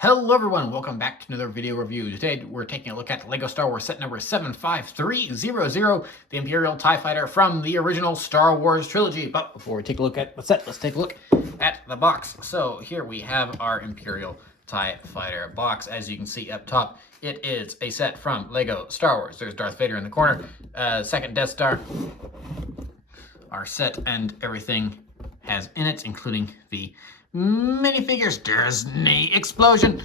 Hello everyone, welcome back to another video review. Today we're taking a look at LEGO Star Wars set number 75300, the Imperial TIE Fighter from the original Star Wars trilogy. But before we take a look at the set, let's take a look at the box. So here we have our Imperial TIE Fighter box. As you can see up top, it is a set from LEGO Star Wars. There's Darth Vader in the corner, second Death Star. Our set and everything has in it, including the minifigures. There's an explosion.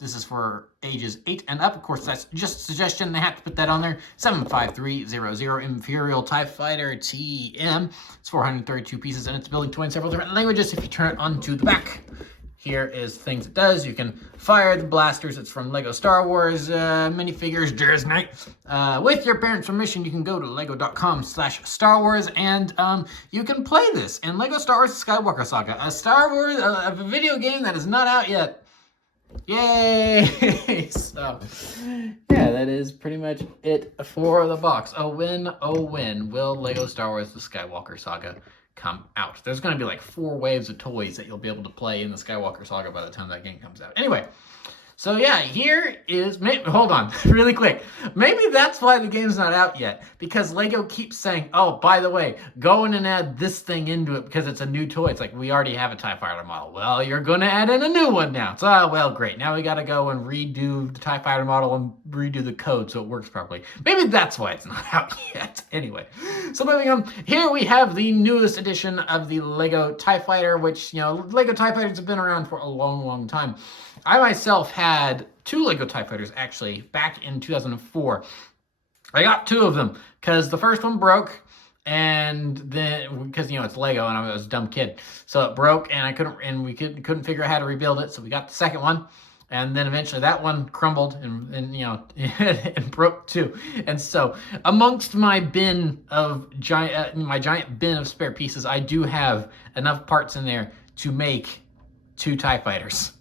This is for ages 8 and up. Of course, that's just a suggestion. They have to put that on there. 75300 Imperial TIE Fighter TM. It's 432 pieces and it's building toy in several different languages. If you turn it onto the back, here is things it does. You can fire the blasters. It's from LEGO Star Wars minifigures. Disney. With your parents' permission, you can go to lego.com/Star Wars and you can play this in LEGO Star Wars Skywalker Saga, a video game that is not out yet. Yay! So, yeah, that is pretty much it for the box. Oh, when will LEGO Star Wars The Skywalker Saga come out? There's going to be like 4 waves of toys that you'll be able to play in the Skywalker Saga by the time that game comes out. Anyway, so yeah, here is, hold on, really quick. Maybe that's why the game's not out yet, because LEGO keeps saying, oh, by the way, go in and add this thing into it because it's a new toy. It's like, we already have a TIE Fighter model. Well, you're going to add in a new one now. So, well, great. Now we got to go and redo the TIE Fighter model and redo the code so it works properly. Maybe that's why it's not out yet. Anyway, so moving on, here we have the newest edition of the LEGO TIE Fighter, which, you know, LEGO TIE Fighters have been around for a long, long time. I myself had 2 LEGO TIE Fighters, actually, back in 2004. I got 2 of them, because the first one broke, and then, because, you know, it's LEGO, and I was a dumb kid. So it broke, and we couldn't figure out how to rebuild it, so we got the second one. And then eventually that one crumbled and you know, and broke too. And so amongst my bin of my giant bin of spare pieces, I do have enough parts in there to make 2 TIE Fighters.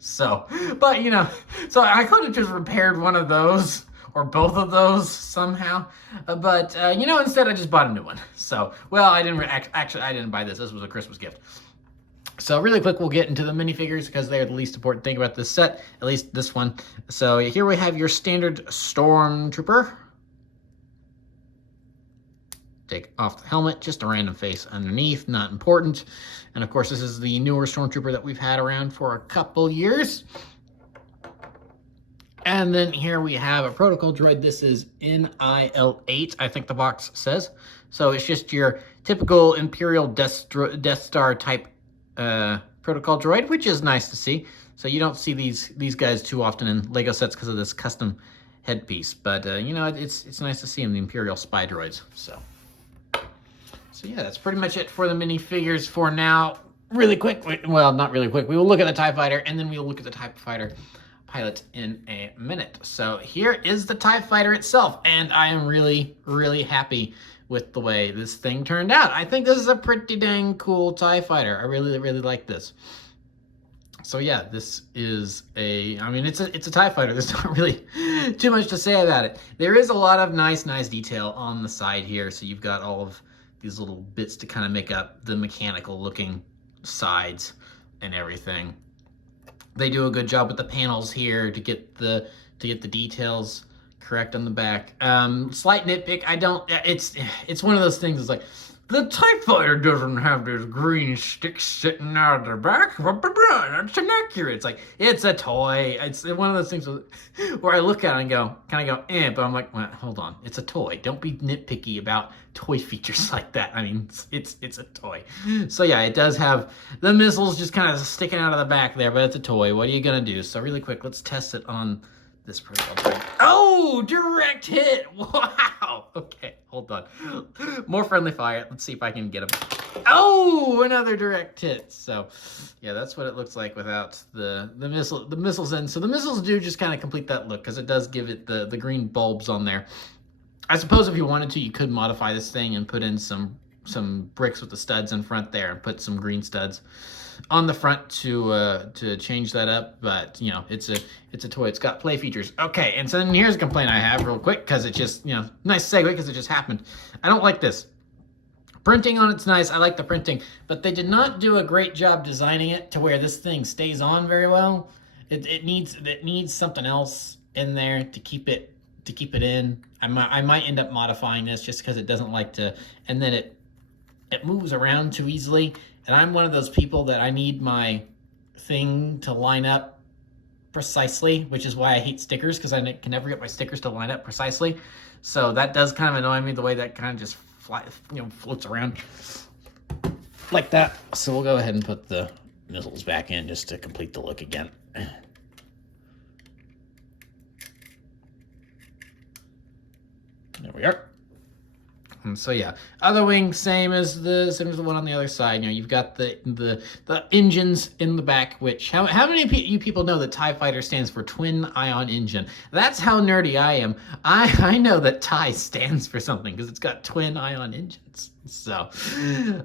So, but you know, so I could have just repaired one of those or both of those somehow. But you know, instead I just bought a new one. So, well, I didn't buy this. This was a Christmas gift. So really quick, we'll get into the minifigures because they're the least important thing about this set, at least this one. So here we have your standard Stormtrooper. Take off the helmet, just a random face underneath, not important. And of course, this is the newer Stormtrooper that we've had around for a couple years. And then here we have a protocol droid. This is NIL8, I think the box says. So it's just your typical Imperial Death Star type protocol droid, which is nice to see. So you don't see these guys too often in LEGO sets because of this custom headpiece. But you know, it's nice to see in the Imperial spy droids. So yeah, that's pretty much it for the minifigures for now. Really quick, well, not really quick. We will look at the TIE Fighter, and then we will look at the TIE Fighter pilot in a minute. So here is the TIE Fighter itself, and I am really, really happy with the way this thing turned out. I think this is a pretty dang cool TIE Fighter. I really, really like this. So yeah, this is I mean, it's a TIE Fighter. There's not really too much to say about it. There is a lot of nice detail on the side here. So you've got all of these little bits to kind of make up the mechanical looking sides and everything. They do a good job with the panels here to get the details correct on the back. Slight nitpick, it's one of those things, it's like, the TIE Fighter doesn't have those green sticks sitting out of their back. That's inaccurate. It's like, it's a toy. It's one of those things where I look at it and go, but I'm like, well, hold on. It's a toy. Don't be nitpicky about toy features like that. I mean, it's a toy. So yeah, it does have the missiles just kind of sticking out of the back there, but it's a toy. What are you going to do? So really quick, let's test it on this protocol. Oh, direct hit. Wow. Okay, hold on. More friendly fire. Let's see if I can get him. Oh, another direct hit. So yeah, that's what it looks like without the missiles in. So the missiles do just kind of complete that look because it does give it the green bulbs on there. I suppose if you wanted to, you could modify this thing and put in some bricks with the studs in front there and put some green studs on the front to change that up, but you know, it's a toy. It's got play features. Okay, and so then here's a complaint I have real quick because it just, you know, nice segue because it just happened. I don't like this. printing on it's nice. I like the printing, but they did not do a great job designing it to where this thing stays on very well. It needs something else in there to keep it in. I might end up modifying this just because it doesn't like to, and then it moves around too easily. And I'm one of those people that I need my thing to line up precisely, which is why I hate stickers, because I can never get my stickers to line up precisely. So that does kind of annoy me, the way that kind of just floats around like that. So we'll go ahead and put the missiles back in just to complete the look again. There we are. So yeah, other wing, same as the one on the other side. You know, you've got the engines in the back. Which how many of you people know that TIE Fighter stands for Twin Ion Engine? That's how nerdy I am. I know that TIE stands for something because it's got twin ion engines. So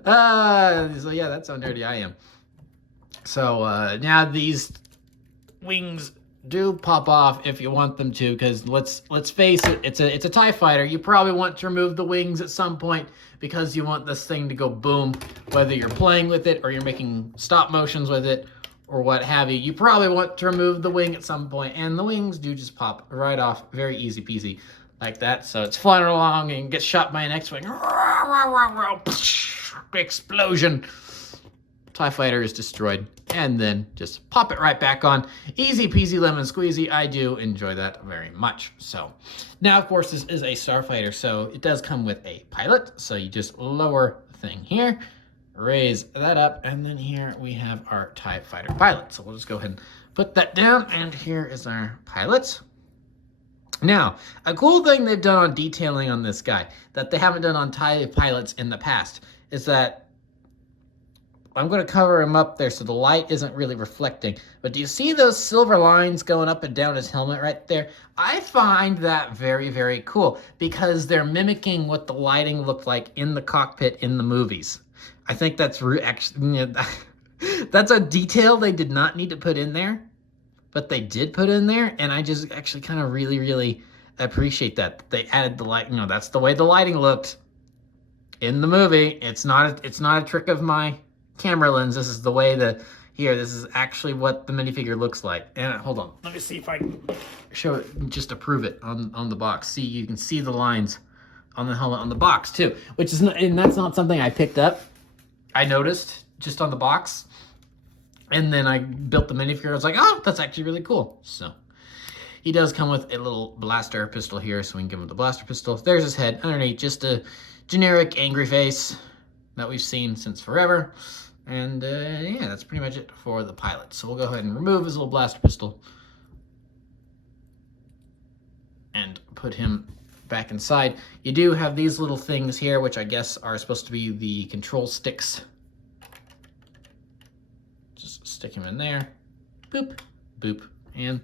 yeah, that's how nerdy I am. So now these wings do pop off if you want them to, because let's face it, it's a TIE fighter. You probably want to remove the wings at some point because you want this thing to go boom, whether you're playing with it or you're making stop motions with it or what have you. You probably want to remove the wing at some point, and the wings do just pop right off, very easy peasy like that. So it's flying along and gets shot by an X-wing. Explosion. TIE fighter is destroyed, and then just pop it right back on. Easy peasy lemon squeezy. I do enjoy that very much. So now, of course, this is a starfighter, so it does come with a pilot. So you just lower the thing here, raise that up, and then here we have our TIE fighter pilot. So we'll just go ahead and put that down, and here is our pilot. Now, a cool thing they've done on detailing on this guy that they haven't done on TIE pilots in the past is that I'm going to cover him up there so the light isn't really reflecting. But do you see those silver lines going up and down his helmet right there? I find that very, very cool because they're mimicking what the lighting looked like in the cockpit in the movies. I think that's actually, that's a detail they did not need to put in there, but they did put in there, and I just actually kind of really, really appreciate that. They added the light, that's the way the lighting looked in the movie. It's not a trick of my camera lens. This is the way this is actually what the minifigure looks like. And hold on, let me see if I can show it just to prove it on the box. See, you can see the lines on the helmet on the box too, which is not, and that's not something I picked up. I noticed just on the box, and then I built the minifigure. I was like, oh, that's actually really cool. So he does come with a little blaster pistol here, so we can give him the blaster pistol. There's his head underneath, just a generic angry face that we've seen since forever. And yeah, that's pretty much it for the pilot. So we'll go ahead and remove his little blaster pistol and put him back inside. You do have these little things here, which I guess are supposed to be the control sticks. Just stick him in there. Boop, boop, and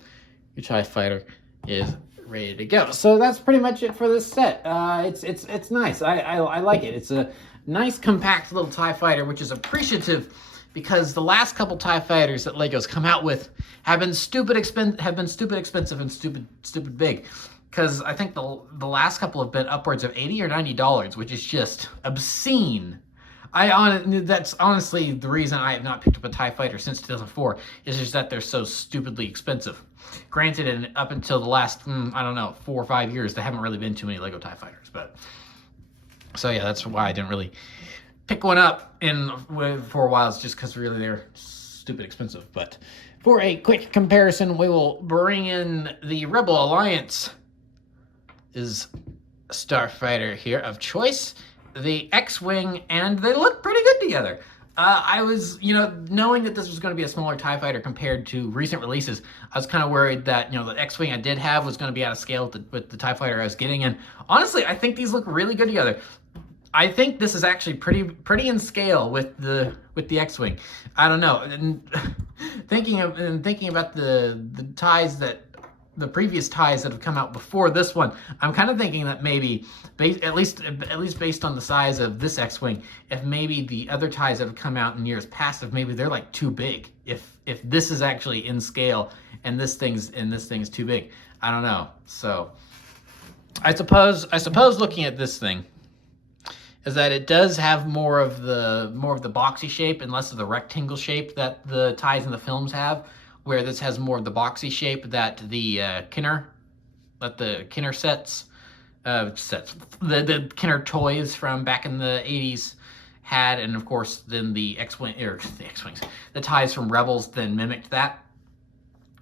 your TIE fighter is ready to go. So that's pretty much it for this set. It's nice. I like it. It's a nice compact little TIE fighter, which is appreciative because the last couple TIE fighters that Lego's come out with have been stupid expensive and stupid big. Because I think the last couple have been upwards of $80 or $90, which is just obscene. That's honestly the reason I have not picked up a TIE fighter since 2004, is just that they're so stupidly expensive. Granted, and up until the last, I don't know, 4 or 5 years, there haven't really been too many Lego TIE fighters, but so yeah, that's why I didn't really pick one up for a while. It's just because really they're stupid expensive. But for a quick comparison, we will bring in the Rebel Alliance is a starfighter here of choice, the X-Wing, and they look pretty good together. I was, knowing that this was going to be a smaller TIE fighter compared to recent releases, I was kind of worried that, the X-Wing I did have was going to be out of scale with the TIE fighter I was getting. And honestly, I think these look really good together. I think this is actually pretty in scale with the X-Wing. I don't know. And thinking about the ties the previous ties that have come out before this one, I'm kind of thinking that maybe, at least based on the size of this X-Wing, if maybe the other ties that have come out in years past, if maybe they're like too big. If this is actually in scale and this thing's too big, I don't know. So I suppose looking at this thing, is that it does have more of the boxy shape and less of the rectangle shape that the ties in the films have, where this has more of the boxy shape that the Kenner sets, the Kenner toys from back in the 80s had, and of course then the X-Wings, the ties from Rebels then mimicked that.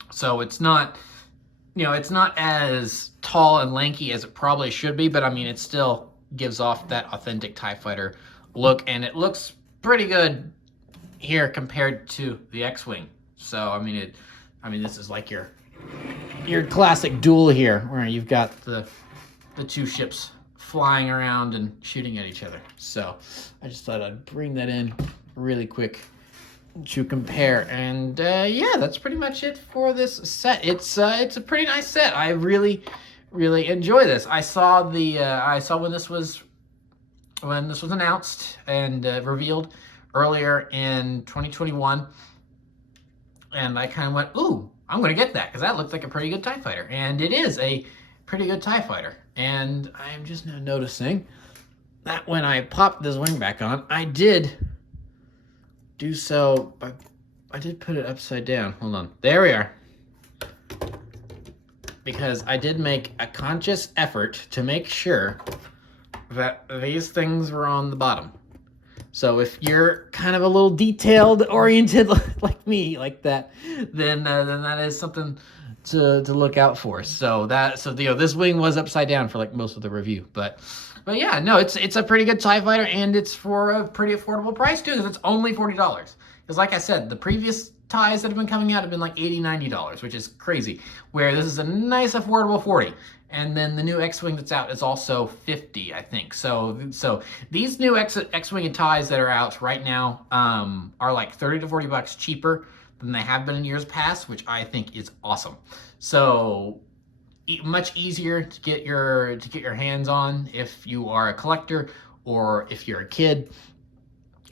So it's not, it's not as tall and lanky as it probably should be, but I mean, it still gives off that authentic TIE Fighter look, and it looks pretty good here compared to the X-Wing. So I mean, this is like your classic duel here, where you've got the two ships flying around and shooting at each other. So I just thought I'd bring that in really quick to compare. And yeah, that's pretty much it for this set. It's a pretty nice set. I really enjoy this. I saw when this was announced and revealed earlier in 2021, and I kind of went, ooh, I'm going to get that because that looked like a pretty good TIE Fighter. And it is a pretty good TIE Fighter. And I'm just now noticing that when I popped this wing back on, I did do so, but I did put it upside down. Hold on. There we are. Because I did make a conscious effort to make sure that these things were on the bottom. So if you're kind of a little detailed oriented like me, like that, then that is something to look out for. So this wing was upside down for like most of the review, but yeah, no, it's a pretty good TIE Fighter, and it's for a pretty affordable price too, because it's only $40. Because like I said, the previous ties that have been coming out have been like $80, $90, which is crazy. Where this is a nice affordable $40. And then the new X-Wing that's out is also $50, I think. So these new X-Wing and ties that are out right now are like $30 to $40 cheaper than they have been in years past, which I think is awesome. So much easier to get your hands on if you are a collector or if you're a kid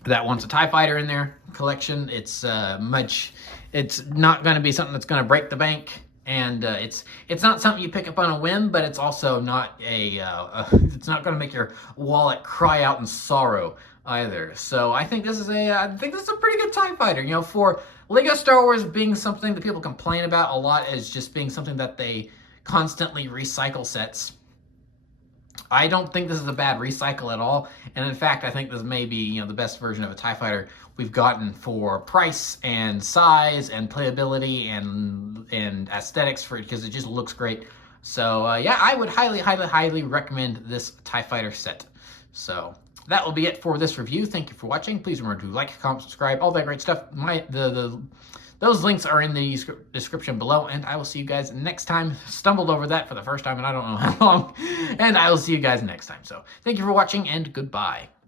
that wants a TIE Fighter in their collection. It's not going to be something that's going to break the bank. And it's not something you pick up on a whim, but it's also not it's not going to make your wallet cry out in sorrow either. So I think this is a pretty good TIE Fighter. For Lego Star Wars being something that people complain about a lot as just being something that they constantly recycle sets, I don't think this is a bad recycle at all. And in fact, I think this may be, the best version of a TIE Fighter we've gotten for price and size and playability and aesthetics because it just looks great. So yeah, I would highly recommend this TIE Fighter set. So that will be it for this review. Thank you for watching. Please remember to like, comment, subscribe, all that great stuff. Those links are in the description below, and I will see you guys next time. Stumbled over that for the first time, and I don't know how long. And I will see you guys next time. So thank you for watching, and goodbye.